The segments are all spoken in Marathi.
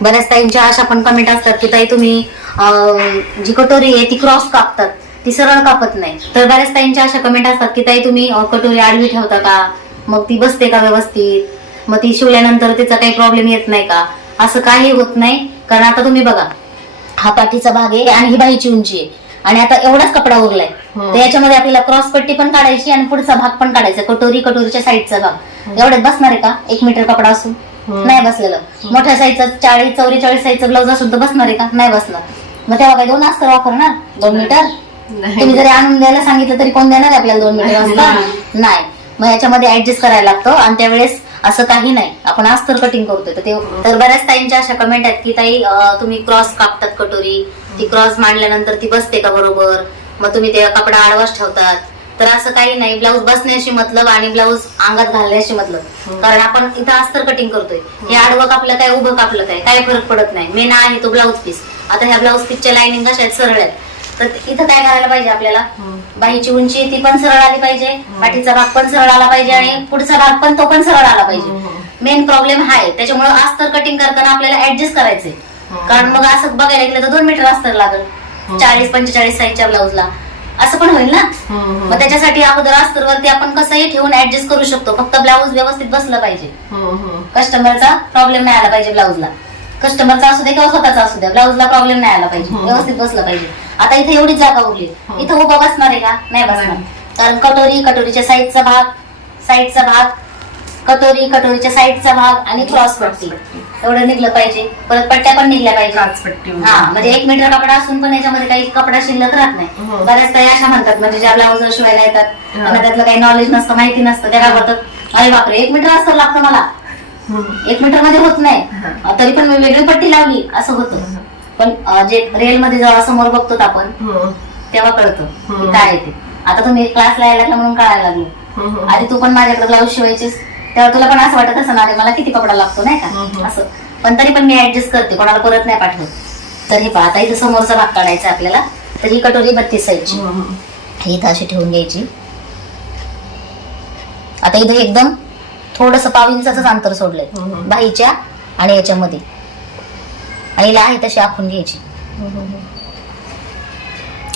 बऱ्याच ताईंच्या अशा पण कमेंट असतात की ताई तुम्ही जी कटोरी आहे ती क्रॉस कापतात. ती सरळ कापत नाही. तर बऱ्याच ताईंच्या अशा कमेंट असतात की ताई तुम्ही कटोरी आडवी ठेवता का? मग ती बसते का व्यवस्थित? मग ती शिवल्यानंतर तिचा काही प्रॉब्लेम येत नाही का? असं काही होत नाही. कारण आता तुम्ही बघा हा पाठीचा भाग आहे आणि ही बाईची उंची आहे. आणि आता एवढाच कपडा उरलाय. तर याच्यामध्ये आपल्याला क्रॉस पट्टी पण काढायची आणि पुढचा भाग पण काढायचा. कटोरी कटोरीच्या साईडचा भाग. एवढ्यात बसणार आहे का? एक मीटर कपडा असून. नाही बसलेलं. मोठ्या साईजचा चाळीस चौवेचाळीस साईजचा ब्लाऊज असून तर बसणार आहे का? नाही बसणार. मग तेव्हा काय दोन अस्तर वापरणार? दोन मीटर. तुम्ही जरी आणून द्यायला सांगितलं तरी कोण देणार आपल्याला दोन मीटर असतं नाही. मग याच्यामध्ये ऍडजस्ट करायला लागतं आणि त्यावेळेस असं काही नाही. आपण अस्तर कटिंग करतोय. तर ते तर बऱ्याच ताईंच्या अशा कमेंट आहेत की ताई तुम्ही क्रॉस कापतात कटोरी. ती क्रॉस मांडल्यानंतर ती बसते का बरोबर? मग तुम्ही ते कपडा आडवाच ठेवतात. तर असं काही नाही. ब्लाऊज बसण्याशी मतलब आणि ब्लाऊज अंगात घालण्याशी मतलब. कारण आपण इथं अस्तर कटिंग करतोय. हे. आडवं कापलं काय उभं कापलं काय? काय फरक पडत नाही. मेन आहे तो ब्लाऊज पीस आता ह्या ब्लाऊज पीसच्या लाईनिंग कशा आहेत? सरळ आहेत. तर इथं काय करायला पाहिजे आपल्याला? हं. बाईची उंची ती पण सरळ आली पाहिजे. पाठीचा भाग पण सरळ आला पाहिजे आणि पुढचा भाग पण तो पण सरळ आला पाहिजे. हं. मेन प्रॉब्लेम हा आहे. त्याच्यामुळे अस्तर कटिंग करताना आपल्याला ऍडजस्ट करायचंय. हं. कारण मग असं बघायला गेलं तर दोन मीटर अस्तर लागेल. हं. चाळीस पंचेचाळीस साईजच्या ब्लाऊजला. असं पण होईल ना. मग त्याच्यासाठी अगोदर अस्तरवरती आपण कसंही ठेवून ऍडजस्ट करू शकतो. फक्त ब्लाऊज व्यवस्थित बसलं पाहिजे. कस्टमरचा प्रॉब्लेम नाही आला पाहिजे ब्लाऊजला कस्टमरचा असू दे किंवा स्वतःचा असू द्या ब्लाऊजला प्रॉब्लेम नाही आला पाहिजे. व्यवस्थित बसलं पाहिजे. आता इथे एवढीच जागा उरली. इथं उभं बसणार आहे का? नाही बसणार. कारण कटोरी कटोरीच्या साईडचा भाग साईडचा भाग कटोरी कटोरीच्या साईडचा भाग आणि क्रॉस पट्टी. एवढं निघलं पाहिजे परत पट्ट्या पण निघल्या पाहिजे काचपट्टी वगैरे. हा म्हणजे एक मीटर कपडा असून पण याच्यामध्ये काही कपडा शिल्लक राहत नाही हं. बऱ्याच काही अशा म्हणतात म्हणजे ज्या ब्लाऊज शिवायला येतात हा. त्यांना त्यातलं काही नॉलेज नसतं माहिती नसतं त्या काय अरे बापरे एक मीटर असतं लागतं मला हं. एक मीटरमध्ये होत नाही हा. तरी पण मी वेगळी पट्टी लावली असं होतं हा. पण अं, जे रिअलमध्ये जेव्हा समोर बघतो आपण हं. तेव्हा कळतं काय आहे ते आता तुम्ही क्लासला यायला लागला म्हणून कळायला लागलो. आधी तू पण माझ्याकडे ब्लाऊज शिवायचीस तेव्हा तुला पण असं वाटत असं अरे मला किती कपडा लागतो नाही का. असं. पण तरी पण मी ऍडजस्ट करते कोणाला परत नाही पाठवत. तर हे पहा आता इथं समोरचा भाग काढायचा आपल्याला तर ही कटोरी बत्तीस साईजची. हं, इथं अशी ठेवून घ्यायची. आता इथं एकदम थोडस पाव इंचाच अंतर सोडलंय. बाईच्या आणि याच्यामध्ये. आणि हिला आहे तशी आखून घ्यायची.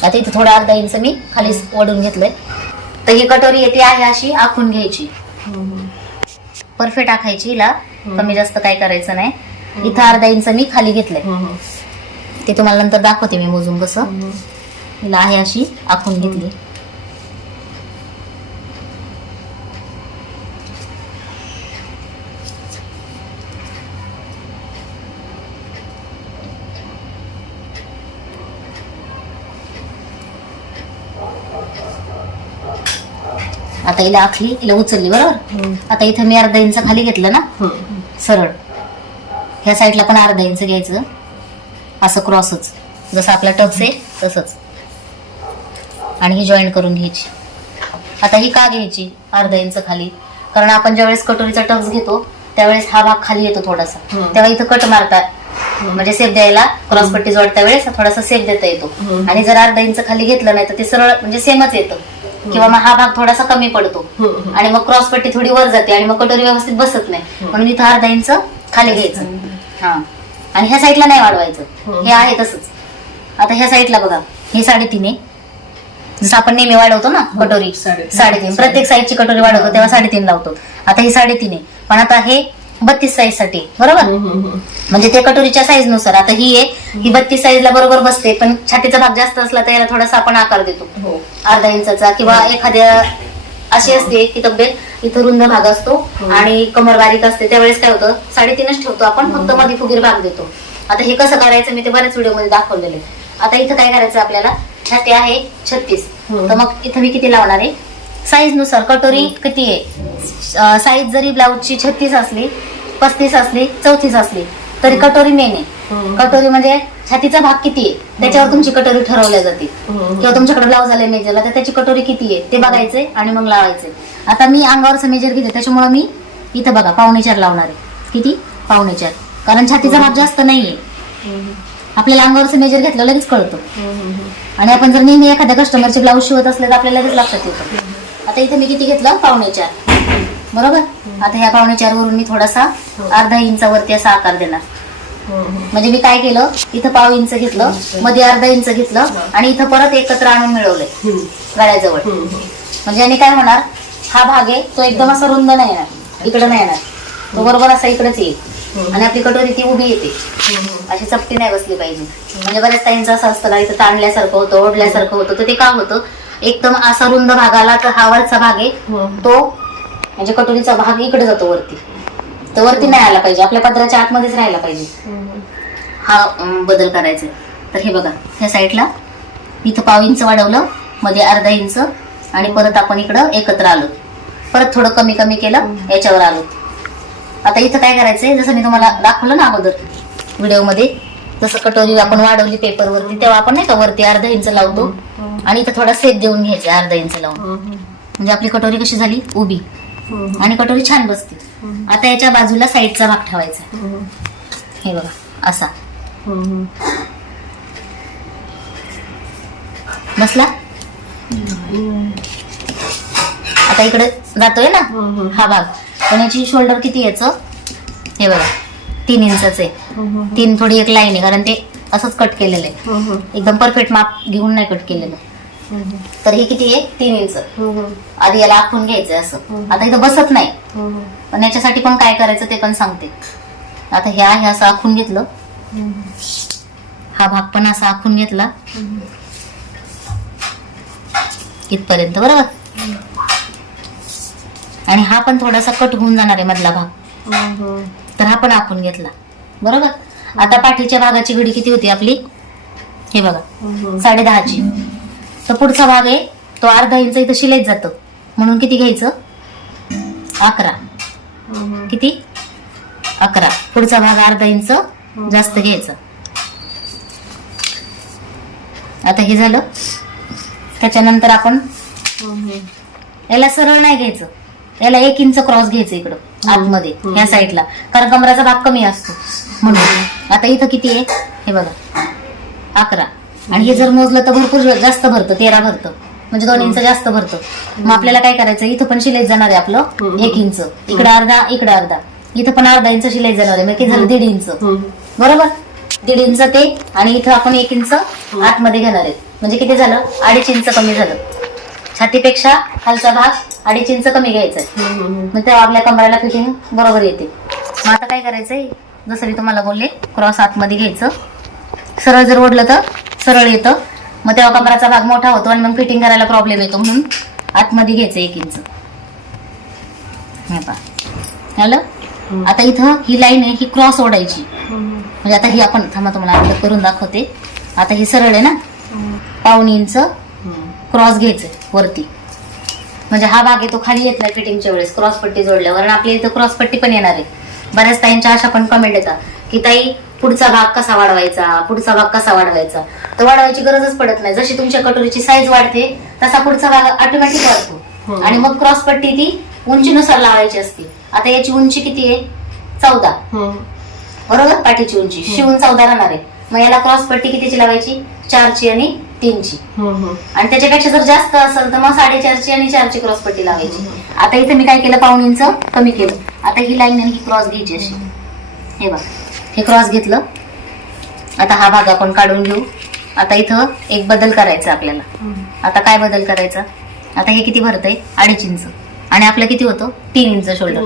आता इथं थोडं अर्धा इंच मी खाली ओढून घेतलंय. तर ही कटोरी येते आहे अशी आखून घ्यायची. परफेक्ट आखायची हिला. कमी जास्त काय करायचं नाही इथं अर्धा इंच मी खाली घेतलंय. ते तुम्हाला नंतर दाखवते मी मोजून कसं. हिला आहे अशी आखून घेतली आता हिला आखली हिला उचलली बरोबर. आता इथं मी अर्धा इंच खाली घेतलं ना. सरळ. ह्या साईडला पण अर्धा इंच घ्यायचं. असं क्रॉसच. जसं आपला टक्स आहे तसंच. आणि ही जॉईन करून घ्यायची. आता ही का घ्यायची? अर्धा इंच खाली. कारण आपण ज्यावेळेस कटोरीचा टक्स घेतो त्यावेळेस हा भाग खाली येतो थोडासा. तेव्हा इथं कट मारतात म्हणजे सेफ द्यायला क्रॉस पट्टी जोडत्या वेळेस थोडासा सेफ देता येतो. आणि जर अर्धा इंच खाली घेतलं नाही तर ते सरळ म्हणजे सेमच येतं. किंवा मग हा भाग थोडासा कमी पडतो. हं, हं. आणि मग क्रॉस पट्टी थोडी वर जाते आणि मग कटोरी व्यवस्थित बसत नाही. हं. म्हणून इथं अर्धा इंच खाली घ्यायचं. हं. हा आणि ह्या साईडला नाही वाढवायचं. हं. हे आहे तसंच. आता ह्या साईडला बघा. हे साडेतीन. आहे जसं आपण नेहमी वाढवतो ना कटोरी. साडेतीन. प्रत्येक साईजची कटोरी वाढवतो तेव्हा साडेतीन लावतो. आता ही साडेतीन. आहे पण आता हे बत्तीस साईजसाठी बरोबर. म्हणजे ते कटोरीच्या साईजनुसार. आता ही आहे ही बत्तीस साईजला बरोबर बसते पण छातीचा भाग जास्त असला तर याला थोडासा आपण आकार देतो. हो. अर्धा इंचाचा किंवा एखाद्या अशी असते की तब्येत इथं रुंद भाग असतो. आणि कमर बारीक असते त्यावेळेस काय होतं साडेतीनच ठेवतो आपण फक्त मध्ये फुगीर भाग देतो. आता हे कसं करायचं मी ते बऱ्याच व्हिडिओमध्ये दाखवलेले आता इथं काय करायचं आपल्याला छाती आहे छत्तीस. तर मग इथं मी किती लावणार आहे? साईजनुसार कटोरी किती आहे? साईज जरी ब्लाऊजची छत्तीस असली पस्तीस असली चौतीस असली तरी कटोरी मेन आहे. कटोरी म्हणजे छातीचा भाग किती आहे? त्याच्यावर तुमची कटोरी ठरवल्या जाते. किंवा तुमच्याकडे ब्लाऊज आले मेजरला तर त्याची कटोरी किती आहे? ते बघायचे आणि मग लावायचे आता मी अंगावरचं मेजर घेते त्याच्यामुळे मी इथं बघा पावणे चार लावणार आहे. किती? पावणे चार. कारण छातीचा भाग जास्त नाहीये. आपल्याला अंगावरचं मेजर घेतलं लगेच कळतं. आणि आपण जर नेहमी एखाद्या कस्टमरचे ब्लाऊज शिवत असले तर आपल्याला लगेच लक्षात येतं. आता इथे मी किती घेतलं? पावणे चार. बरोबर? आता ह्या पावणे चार वरून मी थोडासा अर्धा इंचावरती असा आकार देणार. म्हणजे मी काय केलं? इथं पाव इंच घेतलं मध्ये अर्धा इंच घेतलं आणि इथं परत एकत्र आणून मिळवलंय. गळ्याजवळ. म्हणजे याने काय होणार? हा भाग आहे तो एकदम असा रुंद नाही येणार. इकडं नाही येणार. तो बरोबर असा इकडेच येईल. आणि आपली कटोरी ती उभी येते. अशी चपटी नाही बसली पाहिजे. म्हणजे बऱ्याच टाइमचं असं असतं ना इथं ताणल्यासारखं होतं ओढल्यासारखं होतं. तर ते का होतं? एकदम असा रुंद भाग आला तर हा वरचा भाग आहे. तो म्हणजे कटोरीचा भाग इकडे जातो वरती. तर वरती नाही आला पाहिजे. आपल्या पत्राच्या आतमध्येच राहायला पाहिजे. हा बदल करायचा. तर हे बघा ह्या साईडला इथं पाव इंच वाढवलं मध्ये अर्धा इंच आणि परत आपण इकडं एकत्र आलो. परत थोडं कमी कमी केलं याच्यावर आलो. आता इथं काय करायचंय? जसं मी तुम्हाला दाखवलं ना अगोदर व्हिडिओमध्ये जसं कटोरी आपण वाढवली पेपरवरती तेव्हा आपण नाही का वरती अर्धा इंच लावतो. आणि इथं थोडा सेप देऊन घ्यायचा अर्धा इंच लावून. म्हणजे आपली कटोरी कशी झाली? उभी. आणि कटोरी छान बसते. आता याच्या बाजूला साईडचा भाग ठेवायचा. हे बघा असा. बसला? आता इकडे जातोय ना? हा भाग. पण याची शोल्डर किती याचं? हे बघा तीन इंचाच आहे. तीन थोडी एक लाईन आहे कारण ते असंच कट केलेलं आहे. एकदम परफेक्ट माप घेऊन नाही कट केलेलं. तर हे किती आहे? तीन इंच. आधी याला आखून घ्यायचंय असं. आता इथं बसत नाही. पण याच्यासाठी पण काय करायचं ते पण सांगते. आता ह्या ह्या असं आखून घेतलं. हा भाग पण असा आखून घेतला. इथपर्यंत बरोबर? आणि हा पण थोडासा कट होऊन जाणार आहे मधला भाग. तर हा पण आखून घेतला. बरोबर? आता पाठीच्या भागाची घडी किती होती आपली? हे बघा. साडे दहाची तर पुढचा भाग आहे तो अर्धा इंच इथं शिलाईत जातं. म्हणून किती घ्यायचं? अकरा. किती? अकरा. पुढचा भाग अर्धा इंच जास्त घ्यायचं. आता हे झालं. त्याच्यानंतर आपण याला सरळ नाही घ्यायचं. याला एक इंच क्रॉस घ्यायचं इकडं आतमध्ये ह्या साईडला. कारण कमराचा भाग कमी असतो. म्हणून. आता इथं किती आहे? हे बघा. अकरा. आणि हे जर मोजलं तर भरपूर जास्त भरतं तेरा भरतं. म्हणजे दोन इंच जास्त भरतं. मग आपल्याला काय करायचं इथं पण शिलाई जाणार आहे आपलं एक इंच. इकडं अर्धा इकडं अर्धा. इथं पण अर्धा इंच शिलाई जाणार आहे मग झालं दीड इंच. बरोबर? दीड इंच ते आणि इथं आपण एक इंच आतमध्ये घेणार आहे. म्हणजे किती झालं? अडीच इंच कमी झालं. छातीपेक्षा खालचा भाग अडीच इंच कमी घ्यायचा आहे. मग तेव्हा आपल्या कमराला फिटिंग बरोबर येते. मग आता काय करायचंय? जसं मी तुम्हाला बोलले क्रॉस आतमध्ये घ्यायचं. सरळ जर ओढलं तर सरळ येतं. मग तेव्हा कमराचा भाग मोठा होतो आणि मग फिटिंग करायला प्रॉब्लेम येतो म्हणून आतमध्ये घ्यायचं एक इंच. झालं? आता इथं ही लाईन आहे ही क्रॉस ओढायची. म्हणजे आता ही आपण थांबा तुम्हाला करून दाखवते. आता ही सरळ आहे ना? पाऊण इंच क्रॉस घ्यायचं वरती. म्हणजे हा भाग आहे तो खाली येत नाही फिटिंगच्या वेळेस क्रॉस पट्टी जोडल्यावर. आणि आपल्या इथं क्रॉस पट्टी पण येणार आहे. बऱ्याच ताईंच्या अशा पण कमेंट येतात की ताई पुढचा भाग कसा वाढवायचा पुढचा भाग कसा वाढवायचा? तर वाढवायची गरजच पडत नाही. जशी तुमच्या कटोरीची साईज वाढते तसा पुढचा भाग ऑटोमॅटिक वाढतो. आणि मग क्रॉस पट्टी ती उंचीनुसार लावायची असते. आता याची उंची किती आहे? चौदा. बरोबर? पाठीची उंची. शिवून चौदा राहणार आहे. मग याला क्रॉस पट्टी कितीची लावायची? चारची आणि तीनची. आणि त्याच्यापेक्षा जर जास्त असेल तर मग साडेचारची आणि चारची क्रॉस पट्टी लावायची. आता इथे मी काय केलं? पाऊण इंच कमी केलं. आता ही लाईन आणि ही क्रॉस घ्यायची अशी. हे बघ. हे क्रॉस घेतलं. आता हा भाग आपण काढून घेऊ. आता इथं एक बदल करायचा आपल्याला. आता काय बदल करायचा? आता हे किती भरतंय? अडीच इंच. आणि आपलं किती होतं? तीन इंच शोल्डर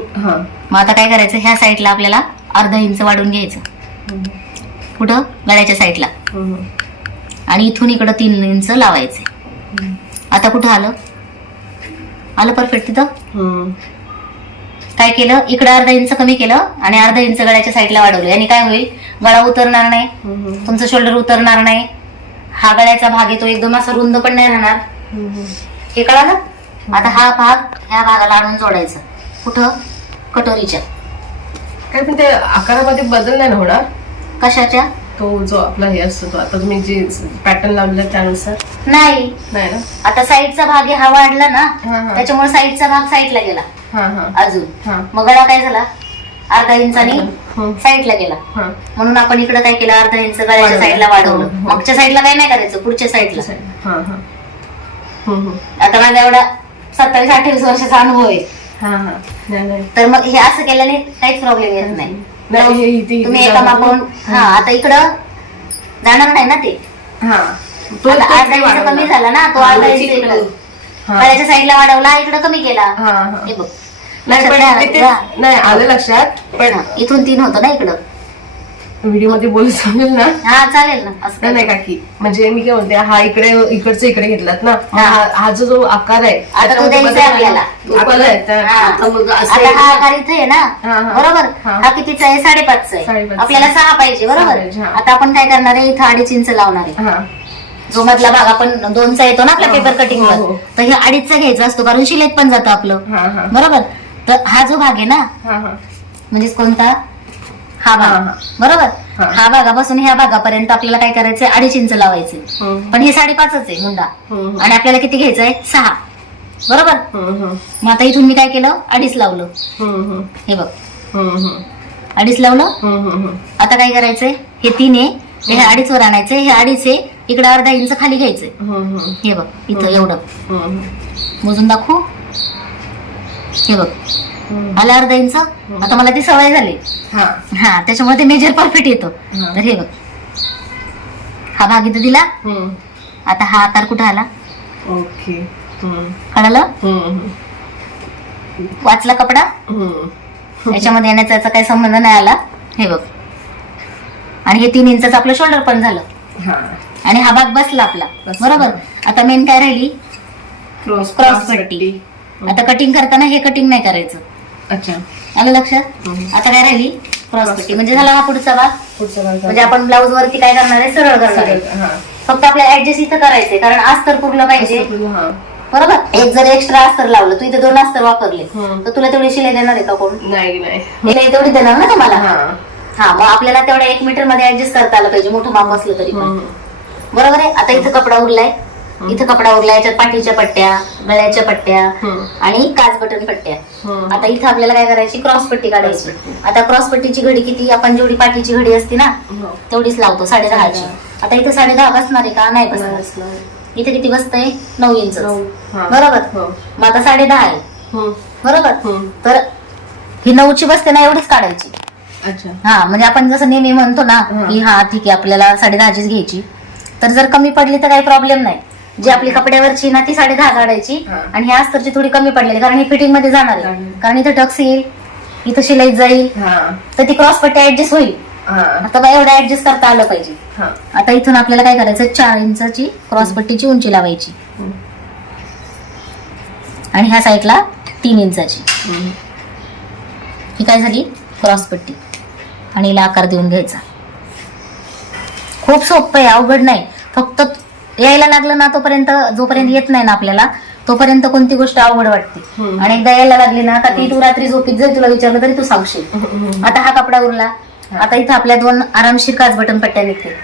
मग आता काय करायचं? ह्या साईडला आपल्याला अर्धा इंच वाढून घ्यायचं. कुठं? गळ्याच्या साईडला. आणि इथून इकडं तीन इंच लावायचे. आता कुठं आलं? आलं परफेक्ट तिथं? काय केलं? इकडं अर्धा इंच कमी केलं आणि अर्धा इंच गळ्याच्या साईडला वाढवलं. आणि काय होईल? गळा उतरणार नाही. तुमचं शोल्डर उतरणार नाही. हा गळ्याचा भाग आहे तो एकदम असा रुंद पण नाही राहणार. हे कळालं? आता हा भाग ह्या भागाला आणून जोडायचा. कुठं? कटोरीच्या. काय पण ते आकारामध्ये बदल नाही होणार? कशाच्या? तो जो आपला हे असतो तो. आता तुम्ही जे पॅटर्न लावलेला त्यानुसार. नाही. नाही ना? आता साईडचा भाग हा वाढला ना. त्याच्यामुळे साईडचा भाग साईडला गेला. अजून. हा. मग गळा काय झाला? अर्धा इंचानी. साईडला गेला. हा. म्हणून आपण इकडे काय केलं? अर्धा इंच गळ्याच्या. साईडला वाढवलं. हम्म. मागच्या साईडला काय नाही करायचं? पुढच्या साईडला. हा हा. आता माझा एवढा सत्तावीस अठ्ठावीस वर्षाचा अनुभव आहे. हा हा. तर मग हे असं केल्याने काहीच प्रॉब्लेम येत नाही. हे तुम्ही एका मागून? हा. आता इकडं जाणार नाही ना ते? हा. अर्धा इंच. कमी झाला ना तो हा, अर्धा इंच हा. गळ्याच्या साईडला वाढवला इकडं कमी केला. हा, हा. हे बघ. नाही पण तिथे. नाही आलं लक्षात पण हा, इथून तीन होतं ना इकडं व्हिडिओमध्ये बोलू चालेल ना हा चालेल ना असं नाही नाही काकी म्हणजे मी काय म्हणते हा इकडे इकडचं इकडे घेतलात ना हा. हा हा जो जो आकार आहे आता तो त्याच्यामध्ये द्यायचा बदल आहे आहे. आपल्याला. तो आकार आहे त्या- हा. आता मग असं आता हा आहे. आकार इथे आहे ना हा. बरोबर हा. हा कितीचा आहे साडेपाचचा आहे साडेपाचचा. आपल्याला सहा पाहिजे सहा बरोबर हा. आता आपण काय करणार आहे इथं अडीच इंच लावणार आहे हा जो मधला भाग आपण दोनचा येतो ना आपल्या हो, पेपर कटिंग हो, वर हो. तर हे अडीचचा घ्यायचा असतो कारण शिलेत पण जातं आपलं हा हा बरोबर तर हा जो भाग आहे ना हा हा. म्हणजेच कोणता? हा हा, भाग. हा. बरोबर? हा. हा भागापासून ह्या भागापर्यंत आपल्याला काय करायचंय? अडीच इंच लावायचे. हम्म. पण हे साडेपाचच आहे मुंडा हम्म. आणि आपल्याला किती घ्यायचंय? सहा. बरोबर? हम्म, हम्म. मग आता इथून मी काय केलं? अडीच लावलं. हम्म. हे. बघ. हम्म, हम्म. अडीच लावलं? हम्म, हम्म, आता काय करायचंय? हे तीन आहे. हे अडीच वर आणायचंय. हे अडीच आहे. इकडे अर्धा इंच खाली घ्यायचंय. हम्म, हम्म. हे बघ इथं. एवढं. हम्म, मोजून दाखवू? हे बघ. आलं अर्धा इंच? आता मला ती सवय झाली. हा. हा त्याच्यामुळे ते मेजर परफेक्ट येतो. हा. तर हे बघ. हा भाग इथं दिला. हम्म. आता हा आकार कुठं आला? ओके. कळालं? वाचला कपडा. याच्यामध्ये येण्याचा याचा काही संबंध नाही आला. हे बघ. आणि हे तीन इंचाचं आपलं शोल्डर पण झालं. हा. आणि हा भाग बसला आपला. बरोबर? आता मेन काय राहिली? क्रॉस क्रॉस पट्टी. आता कटिंग करताना हे कटिंग नाही करायचं. अच्छा. आलं लक्षात. आता काय राहिली? क्रॉस पट्टी म्हणजे झाला हा पुढचा भाग. पुढचा भाग म्हणजे आपण ब्लाऊज वरती काय करणार आहे? सरळ करणार आहे. फक्त आपल्याला ऍडजस्ट इथं करायचंय कारण अस्तर पुरलं पाहिजे. हा. बरोबर? एक जर एक्स्ट्रा अस्तर लावलं तू इथे दोन अस्तर वापरले. तर तुला तेवढी शिलाई देणार आहे का कोण? नाही नाही. तेवढी देणार ना तुम्हाला? हा. मग आपल्याला तेवढ्या एक मीटरमध्ये ऍडजस्ट करता आलं पाहिजे मोठं माप असलं तरी. बरोबर आहे? आता इथं कपडा उरलाय. इथं कपडा उरलाय याच्यात पाठीच्या पट्ट्या गळ्याच्या पट्ट्या. आणि काच बटन पट्ट्या. आता इथं आपल्याला काय करायची? क्रॉस पट्टी काढायची. आता क्रॉस पट्टीची घडी किती? आपण जेवढी पाठीची घडी असते ना हो. तेवढीच लावतो साडे दहाची आता इथं साडे दहा बसणार आहे का? नाही बसणार. इथे किती बसतंय? नऊ इंच. बरोबर? हो. मग आता साडे दहा आहे. बरोबर. तर ही नऊची बसते ना एवढीच काढायची. अच्छा. हा म्हणजे आपण जसं नेहमी म्हणतो ना. की हा ठीक आहे आपल्याला साडे दहाचीच घ्यायची. तर जर कमी पडली तर काही प्रॉब्लेम नाही. जी आपली कपड्यावरची ना ती साडे दहा काढायची हा. आणि ह्या अस्तरची थोडी कमी पडलेली कारण ही फिटिंगमध्ये जाणार आहे. कारण इथं टक्स येईल इथं शिलाई जाईल. हा. तर ती क्रॉस पट्टी ऍडजस्ट होईल. हा. आता बा एवढं ऍडजस्ट करता आलं पाहिजे. हा. आता इथून आपल्याला काय करायचं? चार इंचाची क्रॉस पट्टीची उंची लावायची. हम्म. आणि ह्या साईडला तीन इंचाची. हम्म. ही काय झाली? क्रॉस पट्टी. आणि हिला आकार देऊन घ्यायचा. खूप सोपं आहे अवघड नाही. फक्त यायला लागलं ना तोपर्यंत जोपर्यंत येत नाही ना आपल्याला तोपर्यंत कोणती गोष्ट अवघड वाटते. आणि एकदा यायला लागली ना का ती तू रात्री झोपीत जरी तुला विचारलं तरी तू सांगशील. आता हा कपडा उरला. आता इथं आपल्या दोन आरामशीर काच बटन पट्ट्या निघते